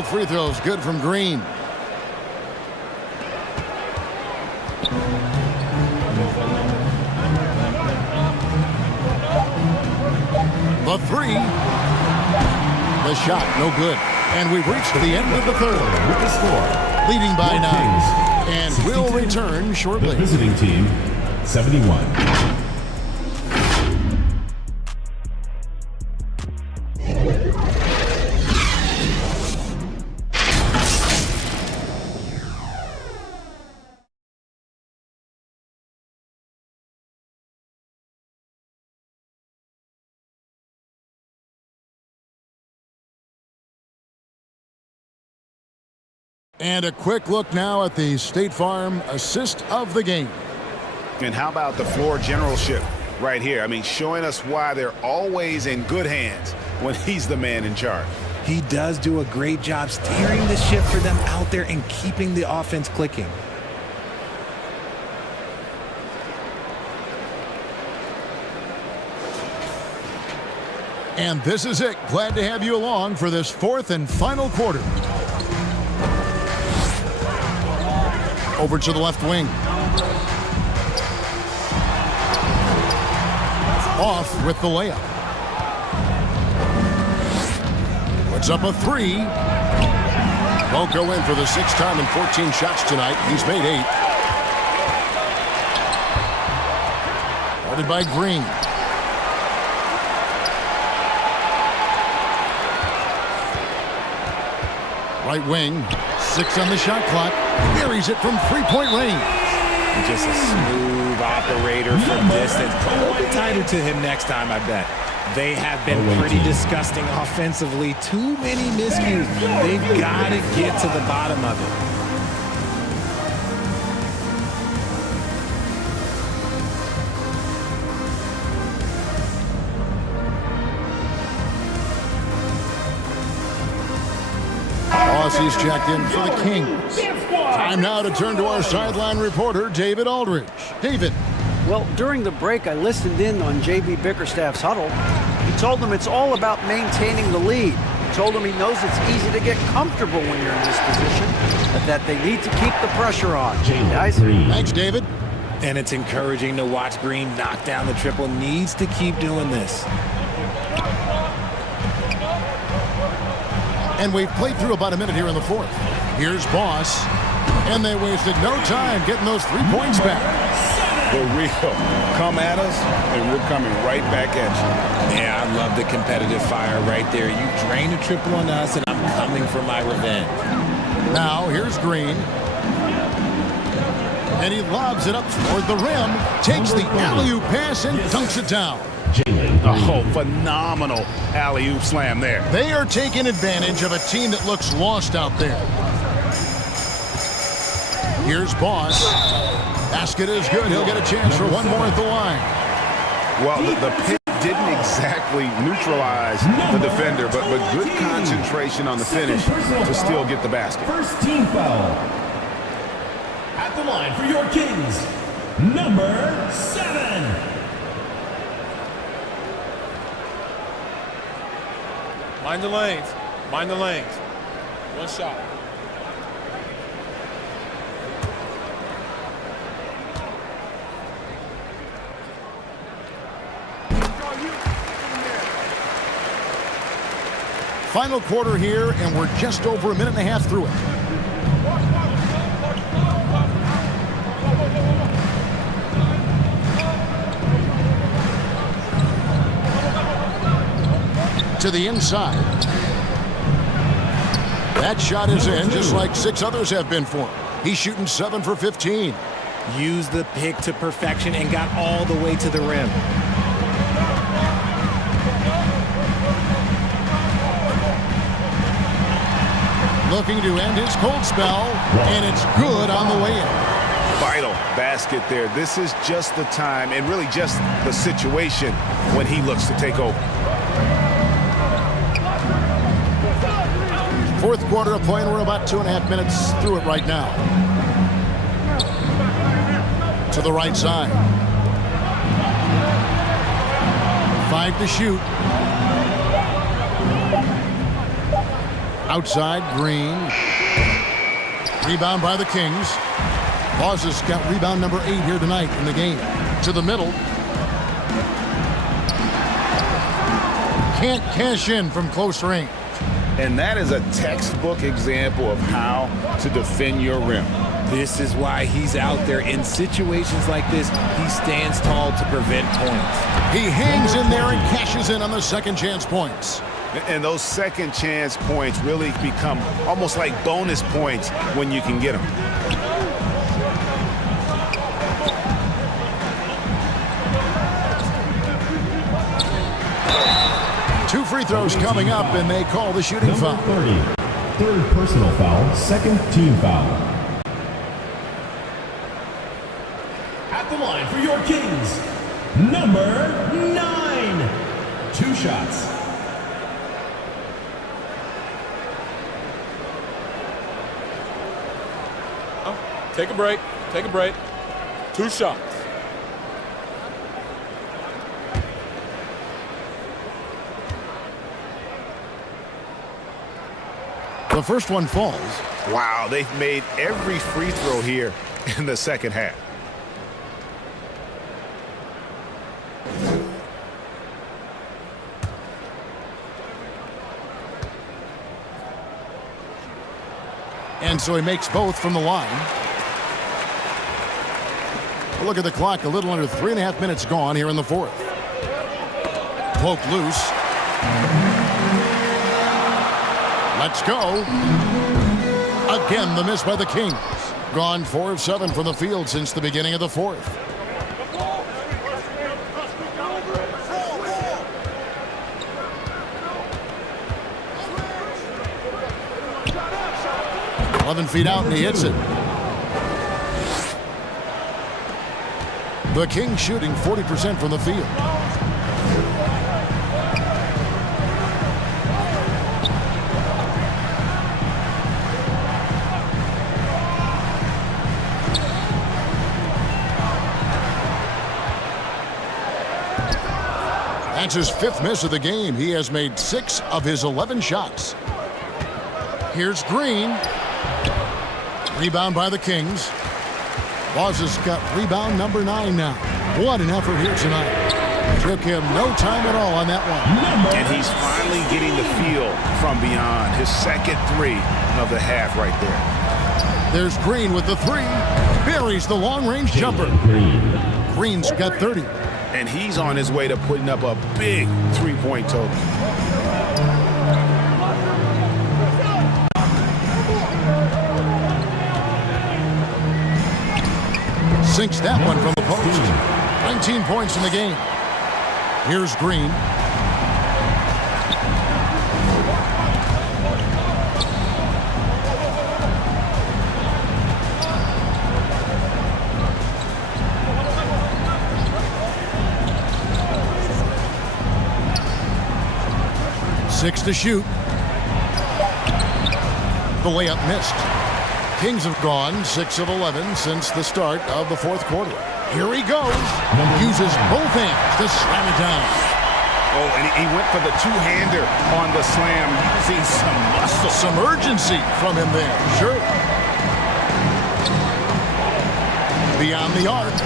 Both free throws good from Green. The three. The shot, no good. And we've reached the end of the third. With the score, Leading by 9. And 62. we'll return shortly. The visiting team, 71. And a quick look now at the State Farm assist of the game. And how about the floor generalship right here? I mean, showing us why they're always in good hands when he's the man in charge. He does do a great job steering the ship for them out there and keeping the offense clicking. And this is it. Glad to have you along for this fourth and final quarter. Over to the left wing. Off with the layup. Puts up a 3. Won't go in for the 6th time in 14 shots tonight. He's made 8. Guarded by Green. Right wing, 6 on the shot clock. Buries it from three-point range. Just a smooth operator from distance. We'll be tighter to him next time, I bet. They have been pretty disgusting offensively. Too many miscues. They've got to get to the bottom of it. Aussies checked in for the Kings. Time now to turn to our sideline reporter, David Aldridge. David. Well, during the break, I listened in on J.B. Bickerstaff's huddle. He told them it's all about maintaining the lead. He told them he knows it's easy to get comfortable when you're in this position, but that they need to keep the pressure on. Guys? Thanks, David. And it's encouraging to watch Green knock down the triple. Needs to keep doing this. And we've played through about a minute here in the fourth. Here's Boss. And they wasted no time getting those 3 points back. The real come at us, and we're coming right back at you. Yeah, I love the competitive fire right there. You drain a triple on us, and I'm coming for my revenge. Now, here's Green. And he lobs it up toward the rim, takes the alley-oop pass, and dunks it down. Oh, phenomenal alley-oop slam there. They are taking advantage of a team that looks lost out there. Here's Boss. Basket is good. He'll get a chance for one more at the line. Well, the pick didn't exactly neutralize the defender, but good concentration on the finish to still get the basket. First team foul. At the line for your Kings, number 7. Mind the lanes. Mind the lanes. One shot. Final quarter here, and we're just over a minute and a half through it. To the inside. That shot is in, just like 6 others have been for him. He's shooting 7 for 15. Used the pick to perfection and got all the way to the rim. Looking to end his cold spell, and it's good on the way in. Vital basket there. This is just the time, and really just the situation when he looks to take over. Fourth quarter of play, and we're about 2.5 minutes through it right now. To the right side. 5 to shoot. Outside, Green. Rebound by the Kings. Boss has got rebound number 8 here tonight in the game. To the middle. Can't cash in from close range. And that is a textbook example of how to defend your rim. This is why he's out there in situations like this. He stands tall to prevent points. He hangs in there and cashes in on the second chance points. And those second chance points really become almost like bonus points when you can get them. Two free throws coming up, and they call the shooting foul. 30. Third personal foul, second team foul. At the line for your Kings, number 9. 2 shots. Take a break. Take a break. 2 shots. The first one falls. Wow, they've made every free throw here in the second half. And so he makes both from the line. Well, look at the clock, a little under 3.5 minutes gone here in the fourth. Poked loose. Let's go. Again, the miss by the Kings. Gone 4 of 7 from the field since the beginning of the fourth. Feet out and he hits it. The Kings shooting 40% from the field. That's his 5th miss of the game. He has made 6 of his 11 shots. Here's Green. Rebound by the Kings. Boss has got rebound number 9 now. What an effort here tonight. Took him no time at all on that one. And he's finally getting the feel from beyond. His second 3 of the half right there. There's Green with the 3. Buries the long-range jumper. Green's got 30. And he's on his way to putting up a big 3-point total. Sinks that one from the post. 19 points in the game. Here's Green. Six to shoot. The layup missed. Kings have gone 6 of 11 since the start of the fourth quarter. Here he goes. Uses both hands to slam it down. Oh, and he went for the two-hander on the slam, using some muscle. Some urgency from him there, sure. Beyond the arc.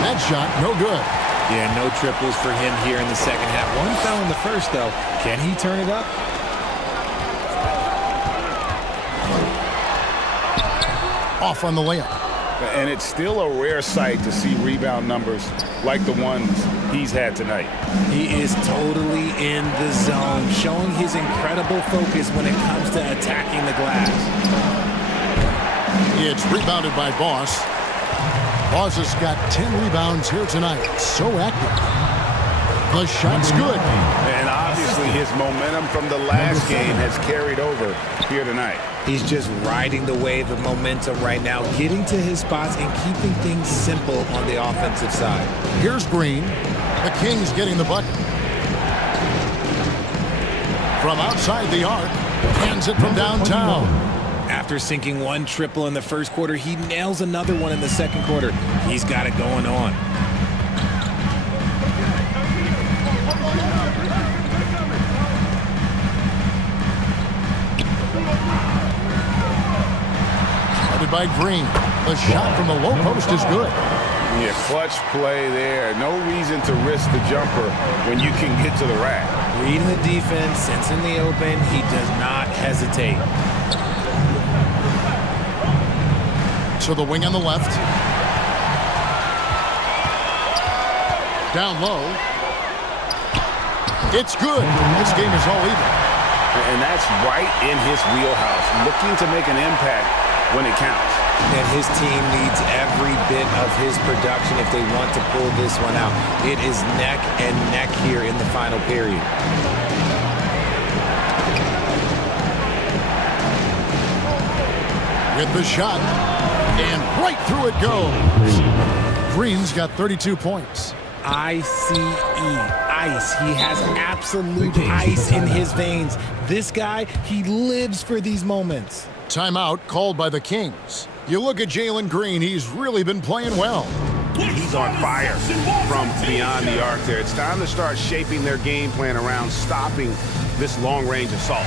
That shot, no good. Yeah, no triples for him here in the second half. One fell in the first, though. Can he turn it up? Off on the layup. And it's still a rare sight to see rebound numbers like the ones he's had tonight. He is totally in the zone, showing his incredible focus when it comes to attacking the glass. It's rebounded by Boss. Boss has got 10 rebounds here tonight. So active. The shot's good. And obviously his momentum from the last game has carried over here tonight. He's just riding the wave of momentum right now, getting to his spots and keeping things simple on the offensive side. Here's Green. The Kings getting the bucket. From outside the arc, hands it from downtown. After sinking one triple in the first quarter, he nails another one in the second quarter. He's got it going on. By Green. The shot from the low post is good. Yeah, clutch play there. No reason to risk the jumper when you can get to the rack. Reading the defense, sensing the open, he does not hesitate. To the wing on the left. Down low. It's good. This game is all even. And that's right in his wheelhouse, looking to make an impact when it counts. And his team needs every bit of his production if they want to pull this one out. It is neck and neck here in the final period. With the shot, and right through it goes. Green's got 32 points. ICE, ice. He has absolute ice in his veins. This guy, he lives for these moments. Timeout called by the Kings. You look at Jalen Green, he's really been playing well. He's on fire from beyond the arc there. It's time to start shaping their game plan around stopping this long-range assault.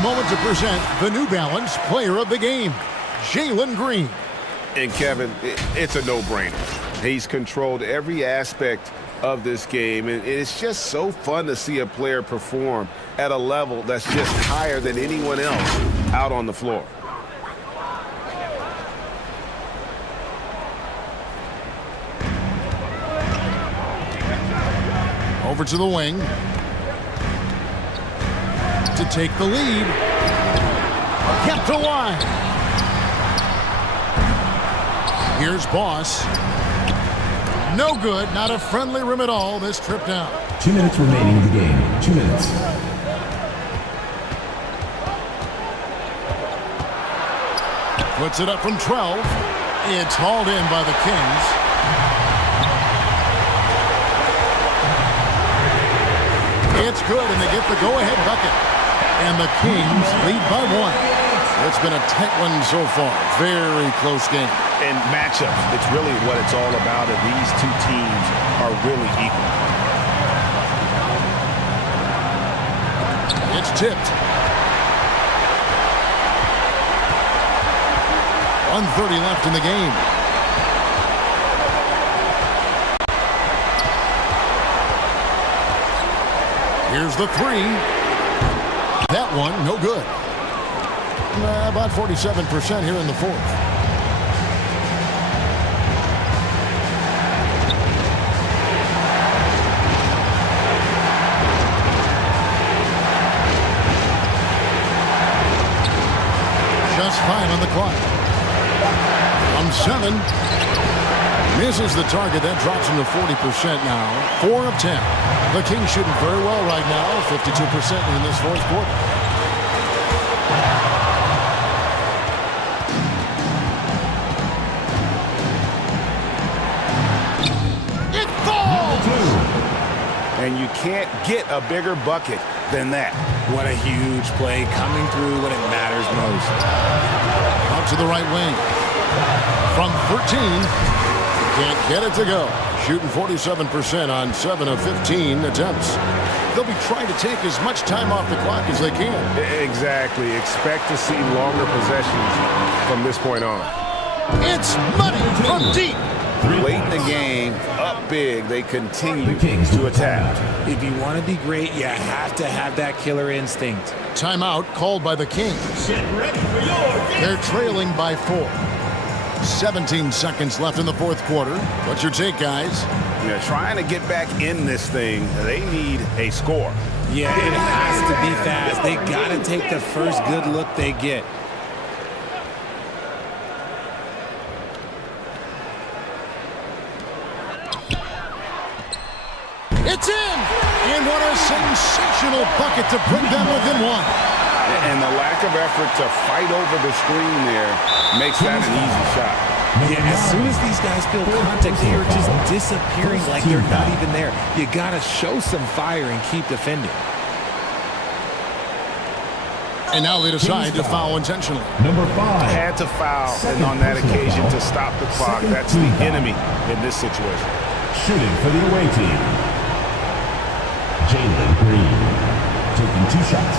moment to present the New Balance Player of the Game, Jalen Green. And Kevin, it's a no-brainer. He's controlled every aspect of this game, and it's just so fun to see a player perform at a level that's just higher than anyone else out on the floor. Over to the wing to take the lead. Kept alive. Here's Boss. No good. Not a friendly rim at all this trip down. 2 minutes remaining in the game. 2 minutes. Puts it up from 12. It's hauled in by the Kings. It's good, and they get the go-ahead bucket. And the Kings lead by 1. It's been a tight one so far. Very close game. And matchups, it's really what it's all about, and these two teams are really equal. It's tipped. 1:30 left in the game. Here's the three. That one, no good. About 47% here in the fourth. Just 5 on the clock. From 7. Misses the target. That drops him to 40% now. 4 of 10. The Kings shooting very well right now. 52% in this fourth quarter. It falls! And you can't get a bigger bucket than that. What a huge play, coming through when it matters most. Out to the right wing. From 13. Can't get it to go. Shooting 47% on 7 of 15 attempts. They'll be trying to take as much time off the clock as they can. Exactly. Expect to see longer possessions from this point on. It's money from deep. Late in the game, up big, they continue to attack. If you want to be great, you have to have that killer instinct. Timeout called by the Kings. Get ready for your game. They're trailing by 4. 17 seconds left in the fourth quarter. What's your take, guys? Trying to get back in this thing, they need a score. Yeah, it has to be fast. They got to take the first good look they get. It's in! And what a sensational bucket to bring them within 1. And the lack of effort to fight over the screen there makes that an easy shot. Yeah, as soon as these guys feel contact, they are just disappearing like they're not even there. You got to show some fire and keep defending. And now they decide to foul intentionally. Number 5. Had to foul, and on that occasion to stop the clock. That's the enemy in this situation. Shooting for the away team. Jalen Green taking 2 shots.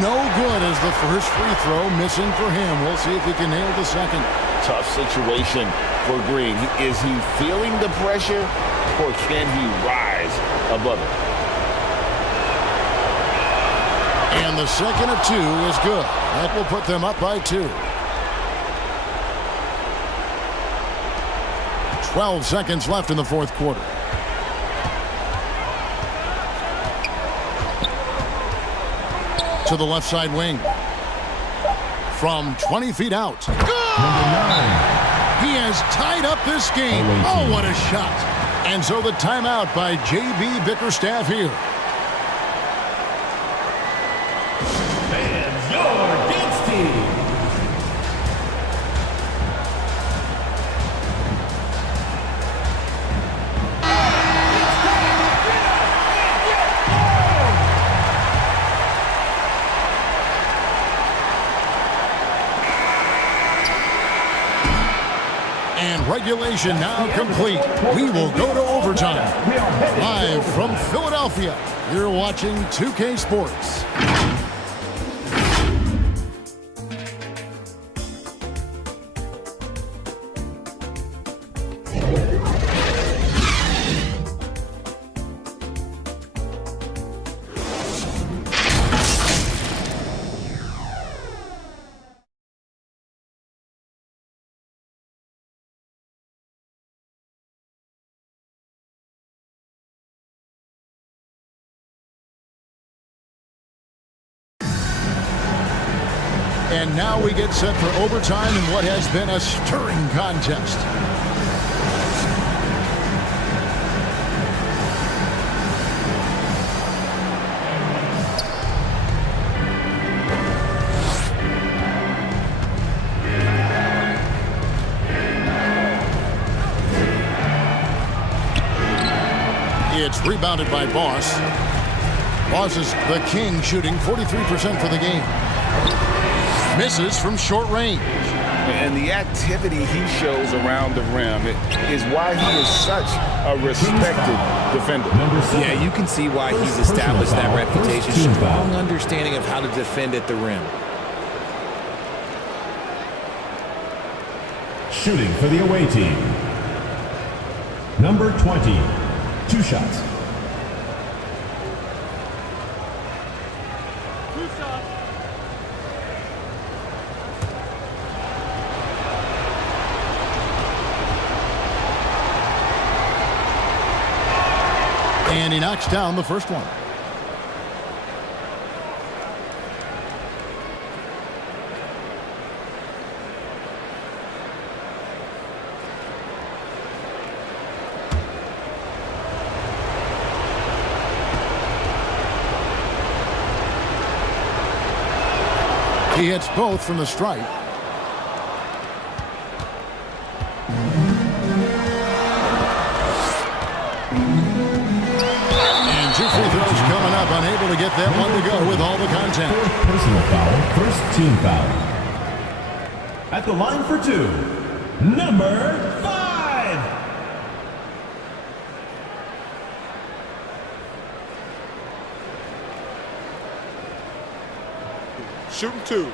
No good as the first free throw missing for him. We'll see if he can nail the second. Tough situation for Green. Is he feeling the pressure, or can he rise above it? And the second of 2 is good. That will put them up by 2. 12 seconds left in the fourth quarter. To the left side wing. From 20 feet out. Good! He has tied up this game. Oh, what a shot. And so the timeout by J.B. Bickerstaff here. Fans, your dance team. regulation now complete. We will go to overtime. Live from Philadelphia, you're watching 2K Sports. And now we get set for overtime in what has been a stirring contest. It's rebounded by Boss. Boss is the king, shooting 43% for the game. Misses from short range. And the activity he shows around the rim is why he is such a respected defender. Yeah, you can see why he's established that reputation. Strong understanding of how to defend at the rim. Shooting for the away team. Number 20. 2 shots. And he knocks down the first one. He hits both from the stripe. And 2 free throws coming up, unable to get that one to go with all the contact. Fourth personal foul, first team foul. At the line for 2, number 5. Shooting 2.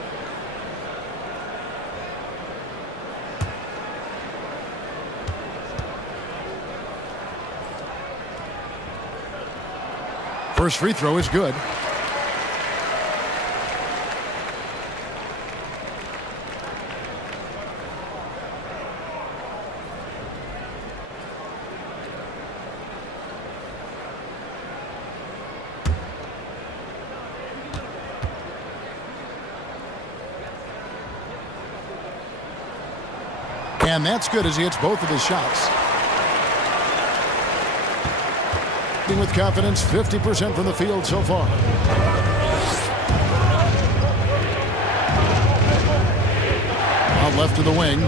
First free throw is good. And that's good as he hits both of his shots. With confidence, 50% from the field so far. Out left to the wing.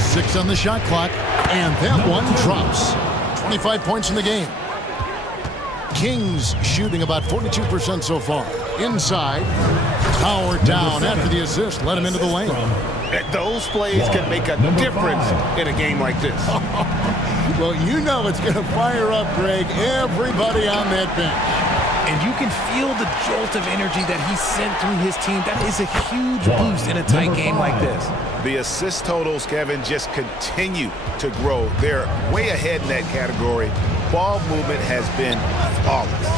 Six on the shot clock, and that one drops. 25 points in the game. Kings shooting about 42% so far. Inside, powered down after the assist, let him into the lane. Those plays can make a difference in a game like this. Well, you know it's going to fire up, Greg, everybody on that bench. And you can feel the jolt of energy that he sent through his team. That is a huge boost in a tight game like this. The assist totals, Kevin, just continue to grow. They're way ahead in that category. Ball movement has been flawless.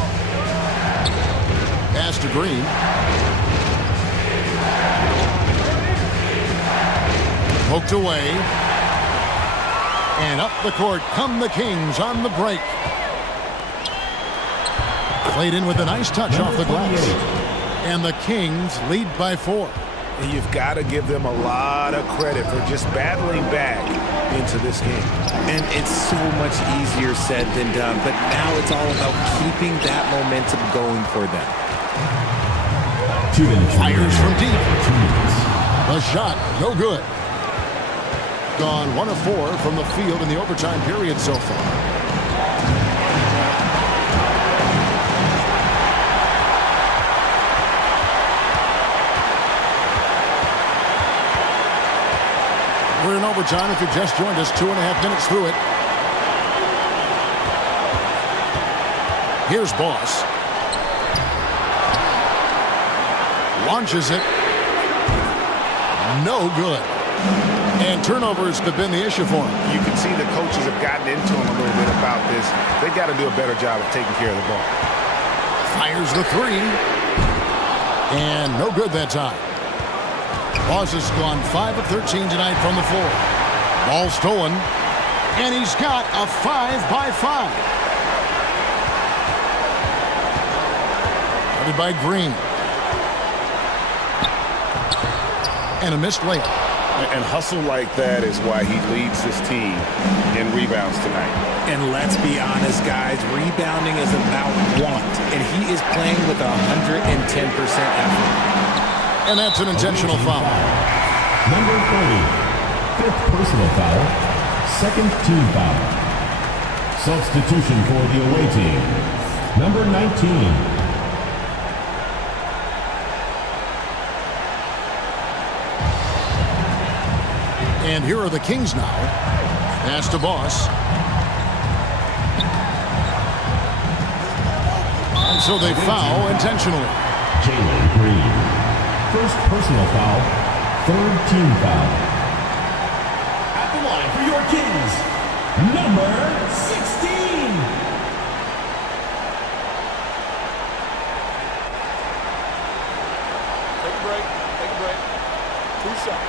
Pass to Green. Poked away. And up the court come the Kings on the break. Played in with a nice touch off the glass. And the Kings lead by 4. You've got to give them a lot of credit for just battling back into this game. And it's so much easier said than done, but now it's all about keeping that momentum going for them. 2 minutes. Fires from deep. The shot, no good. Gone 1 of 4 from the field in the overtime period so far. We're in overtime. If you just joined us, 2.5 minutes through it. Here's Boss. Launches it. No good. And turnovers have been the issue for him. You can see the coaches have gotten into him a little bit about this. They've got to do a better job of taking care of the ball. Fires the three. And no good that time. Boss has gone 5 of 13 tonight from the floor. Ball stolen. And he's got a 5-by-5. Guarded by Green. And a missed layup. And hustle like that is why he leads his team in rebounds tonight. And let's be honest, guys, rebounding is about want. And he is playing with 110% effort. And that's an intentional foul. Number 30, 5th personal foul, 2nd team foul. Substitution for the away team, number 19. And here are the Kings now. Pass to Boss. And so they foul intentionally. Jalen Green. 1st personal foul, 3rd team foul. At the line for your Kings, number 16. Take a break. Take a break. 2 shots.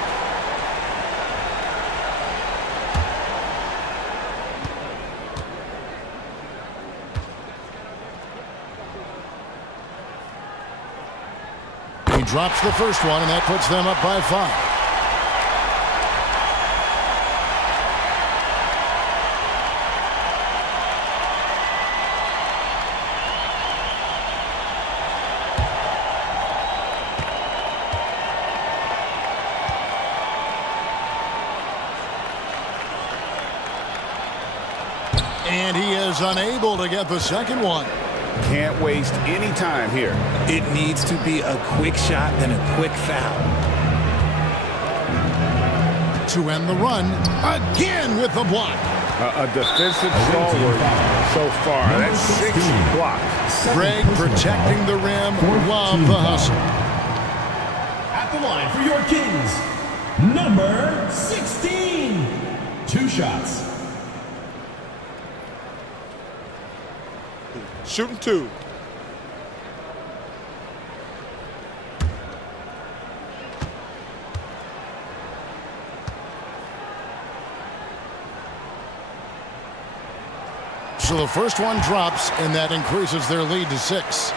He drops the first one, and that puts them up by 5. And he is unable to get the second one. Can't waste any time here. It needs to be a quick shot, then a quick foul. To end the run, again with the block. A defensive stalwart so far. That's 6 blocks. Greg protecting the rim. Love the hustle. At the line for your Kings, number 16. 2 shots. Shooting 2. So the first one drops, and that increases their lead to 6.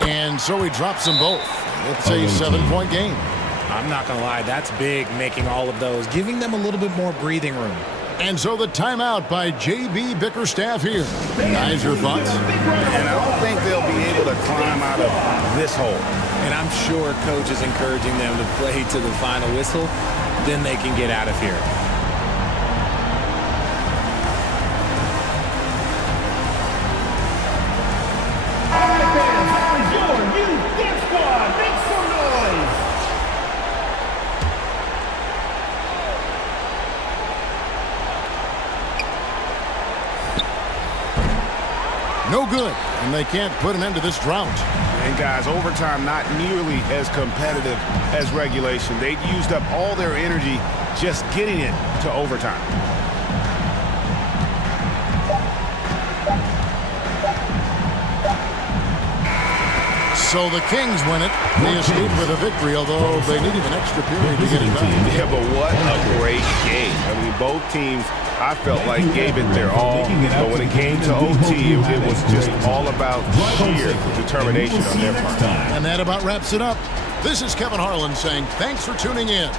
And so he drops them both. It's a 7-point game. I'm not going to lie, that's big, making all of those, giving them a little bit more breathing room. And so the timeout by J.B. Bickerstaff here. Guys, your thoughts? And I don't think they'll be able to climb out of this hole. And I'm sure coach is encouraging them to play to the final whistle. Then they can get out of here. No good, and they can't put an end to this drought. And guys, overtime not nearly as competitive as regulation. They used up all their energy just getting it to overtime. So the Kings win it. They escape with a victory, although they needed an extra period to get it back. Yeah, but what a great game. I mean, both teams, I felt like, gave it their all. But when it came to OT, it was just all about sheer determination on their part. And that about wraps it up. This is Kevin Harlan saying thanks for tuning in.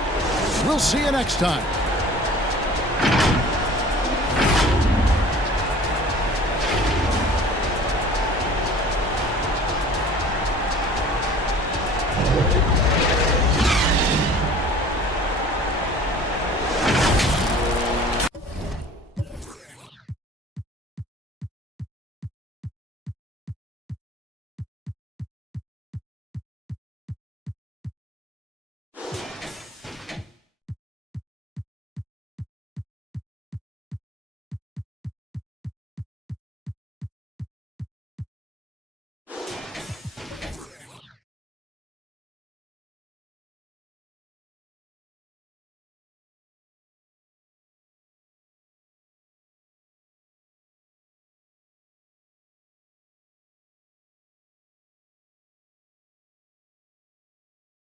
We'll see you next time.